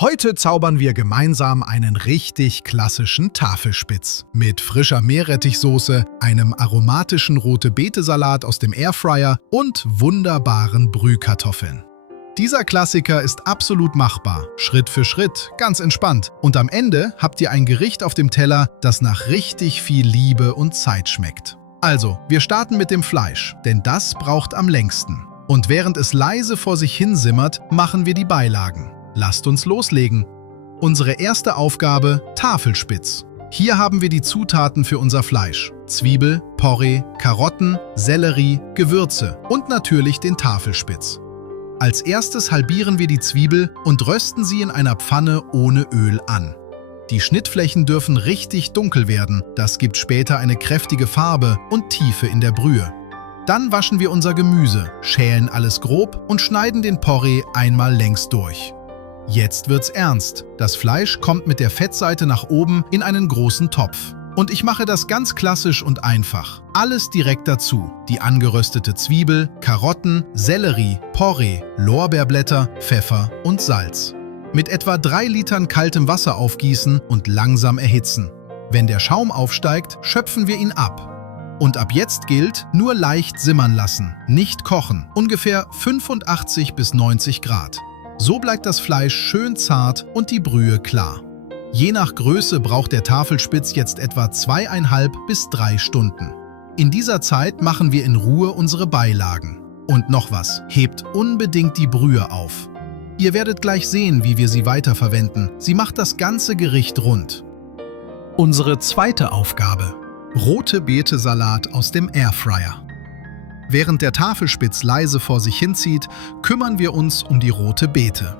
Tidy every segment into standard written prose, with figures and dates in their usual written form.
Heute zaubern wir gemeinsam einen richtig klassischen Tafelspitz. Mit frischer Meerrettichsoße, einem aromatischen Rote-Beete-Salat aus dem Airfryer und wunderbaren Brühkartoffeln. Dieser Klassiker ist absolut machbar, Schritt für Schritt, ganz entspannt. Und am Ende habt ihr ein Gericht auf dem Teller, das nach richtig viel Liebe und Zeit schmeckt. Also, wir starten mit dem Fleisch, denn das braucht am längsten. Und während es leise vor sich hin simmert, machen wir die Beilagen. Lasst uns loslegen. Unsere erste Aufgabe: Tafelspitz. Hier haben wir die Zutaten für unser Fleisch: Zwiebel, Porree, Karotten, Sellerie, Gewürze und natürlich den Tafelspitz. Als erstes halbieren wir die Zwiebel und rösten sie in einer Pfanne ohne Öl an. Die Schnittflächen dürfen richtig dunkel werden, das gibt später eine kräftige Farbe und Tiefe in der Brühe. Dann waschen wir unser Gemüse, schälen alles grob und schneiden den Porree einmal längs durch. Jetzt wird's ernst. Das Fleisch kommt mit der Fettseite nach oben in einen großen Topf. Und ich mache das ganz klassisch und einfach. Alles direkt dazu: die angeröstete Zwiebel, Karotten, Sellerie, Porree, Lorbeerblätter, Pfeffer und Salz. Mit etwa 3 Litern kaltem Wasser aufgießen und langsam erhitzen. Wenn der Schaum aufsteigt, schöpfen wir ihn ab. Und ab jetzt gilt: nur leicht simmern lassen, nicht kochen, ungefähr 85 bis 90 Grad. So bleibt das Fleisch schön zart und die Brühe klar. Je nach Größe braucht der Tafelspitz jetzt etwa 2,5 bis 3 Stunden. In dieser Zeit machen wir in Ruhe unsere Beilagen. Und noch was: hebt unbedingt die Brühe auf. Ihr werdet gleich sehen, wie wir sie weiterverwenden. Sie macht das ganze Gericht rund. Unsere zweite Aufgabe: Rote-Beete-Salat aus dem Airfryer. Während der Tafelspitz leise vor sich hinzieht, kümmern wir uns um die rote Beete.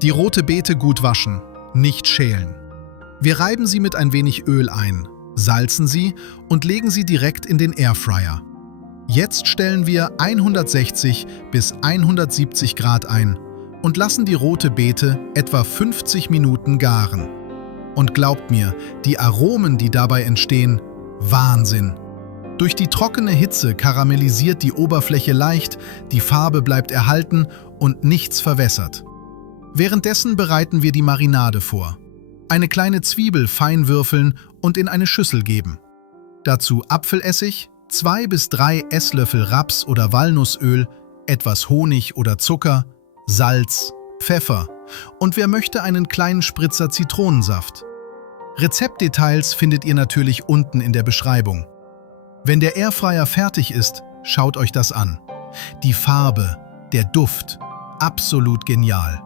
Die rote Beete gut waschen, nicht schälen. Wir reiben sie mit ein wenig Öl ein, salzen sie und legen sie direkt in den Airfryer. Jetzt stellen wir 160 bis 170 Grad ein und lassen die rote Beete etwa 50 Minuten garen. Und glaubt mir, die Aromen, die dabei entstehen, Wahnsinn! Durch die trockene Hitze karamellisiert die Oberfläche leicht, die Farbe bleibt erhalten und nichts verwässert. Währenddessen bereiten wir die Marinade vor. Eine kleine Zwiebel fein würfeln und in eine Schüssel geben. Dazu Apfelessig, 2 bis 3 Esslöffel Raps- oder Walnussöl, etwas Honig oder Zucker, Salz, Pfeffer und wer möchte einen kleinen Spritzer Zitronensaft. Rezeptdetails findet ihr natürlich unten in der Beschreibung. Wenn der Airfryer fertig ist, schaut euch das an. Die Farbe, der Duft, absolut genial.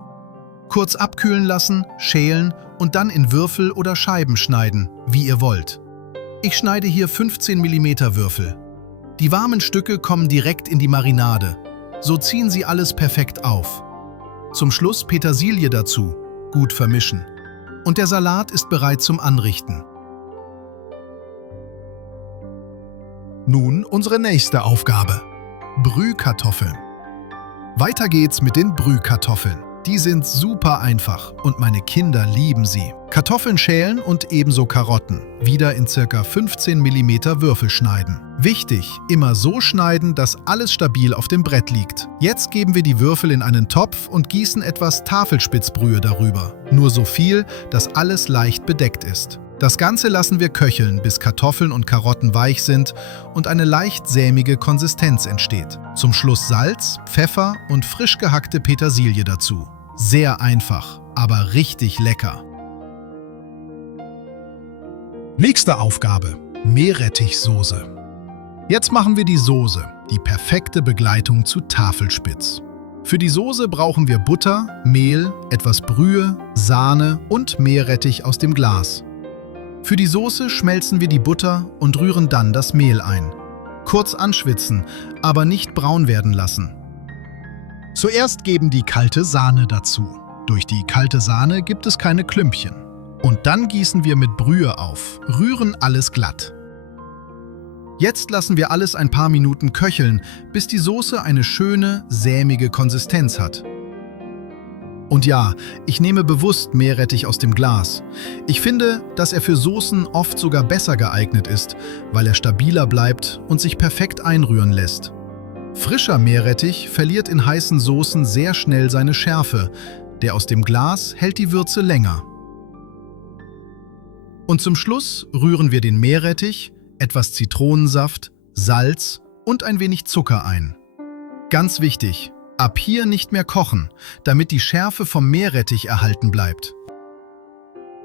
Kurz abkühlen lassen, schälen und dann in Würfel oder Scheiben schneiden, wie ihr wollt. Ich schneide hier 15 mm Würfel. Die warmen Stücke kommen direkt in die Marinade. So ziehen sie alles perfekt auf. Zum Schluss Petersilie dazu, gut vermischen. Und der Salat ist bereit zum Anrichten. Nun unsere nächste Aufgabe: Brühkartoffeln. Weiter geht's mit den Brühkartoffeln. Die sind super einfach und meine Kinder lieben sie. Kartoffeln schälen und ebenso Karotten. Wieder in ca. 15 mm Würfel schneiden. Wichtig: immer so schneiden, dass alles stabil auf dem Brett liegt. Jetzt geben wir die Würfel in einen Topf und gießen etwas Tafelspitzbrühe darüber. Nur so viel, dass alles leicht bedeckt ist. Das Ganze lassen wir köcheln, bis Kartoffeln und Karotten weich sind und eine leicht sämige Konsistenz entsteht. Zum Schluss Salz, Pfeffer und frisch gehackte Petersilie dazu. Sehr einfach, aber richtig lecker. Nächste Aufgabe: Meerrettichsoße. Jetzt machen wir die Soße, die perfekte Begleitung zu Tafelspitz. Für die Soße brauchen wir Butter, Mehl, etwas Brühe, Sahne und Meerrettich aus dem Glas. Für die Soße schmelzen wir die Butter und rühren dann das Mehl ein. Kurz anschwitzen, aber nicht braun werden lassen. Zuerst geben die kalte Sahne dazu. Durch die kalte Sahne gibt es keine Klümpchen. Und dann gießen wir mit Brühe auf, rühren alles glatt. Jetzt lassen wir alles ein paar Minuten köcheln, bis die Soße eine schöne, sämige Konsistenz hat. Und ja, ich nehme bewusst Meerrettich aus dem Glas. Ich finde, dass er für Soßen oft sogar besser geeignet ist, weil er stabiler bleibt und sich perfekt einrühren lässt. Frischer Meerrettich verliert in heißen Soßen sehr schnell seine Schärfe, Der aus dem Glas hält die Würze länger. Und zum Schluss rühren wir den Meerrettich, etwas Zitronensaft, Salz und ein wenig Zucker ein. Ganz wichtig, ab hier nicht mehr kochen, damit die Schärfe vom Meerrettich erhalten bleibt.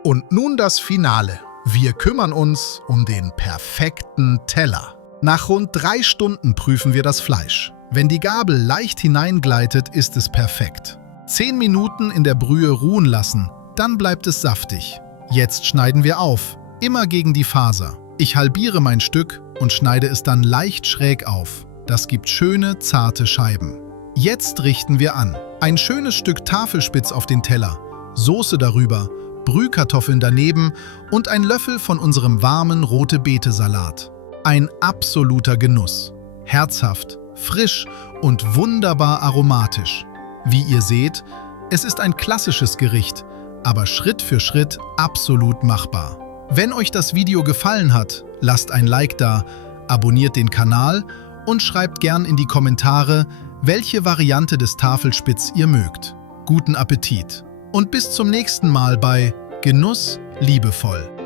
Und nun das Finale. Wir kümmern uns um den perfekten Teller. Nach rund 3 Stunden prüfen wir das Fleisch. Wenn die Gabel leicht hineingleitet, ist es perfekt. 10 Minuten in der Brühe ruhen lassen, dann bleibt es saftig. Jetzt schneiden wir auf, immer gegen die Faser. Ich halbiere mein Stück und schneide es dann leicht schräg auf. Das gibt schöne, zarte Scheiben. Jetzt richten wir an. Ein schönes Stück Tafelspitz auf den Teller, Soße darüber, Brühkartoffeln daneben und ein Löffel von unserem warmen Rote-Beete-Salat. Ein absoluter Genuss. Herzhaft, frisch und wunderbar aromatisch. Wie ihr seht, es ist ein klassisches Gericht, aber Schritt für Schritt absolut machbar. Wenn euch das Video gefallen hat, lasst ein Like da, abonniert den Kanal und schreibt gern in die Kommentare, welche Variante des Tafelspitz ihr mögt. Guten Appetit und bis zum nächsten Mal bei Genuss liebevoll.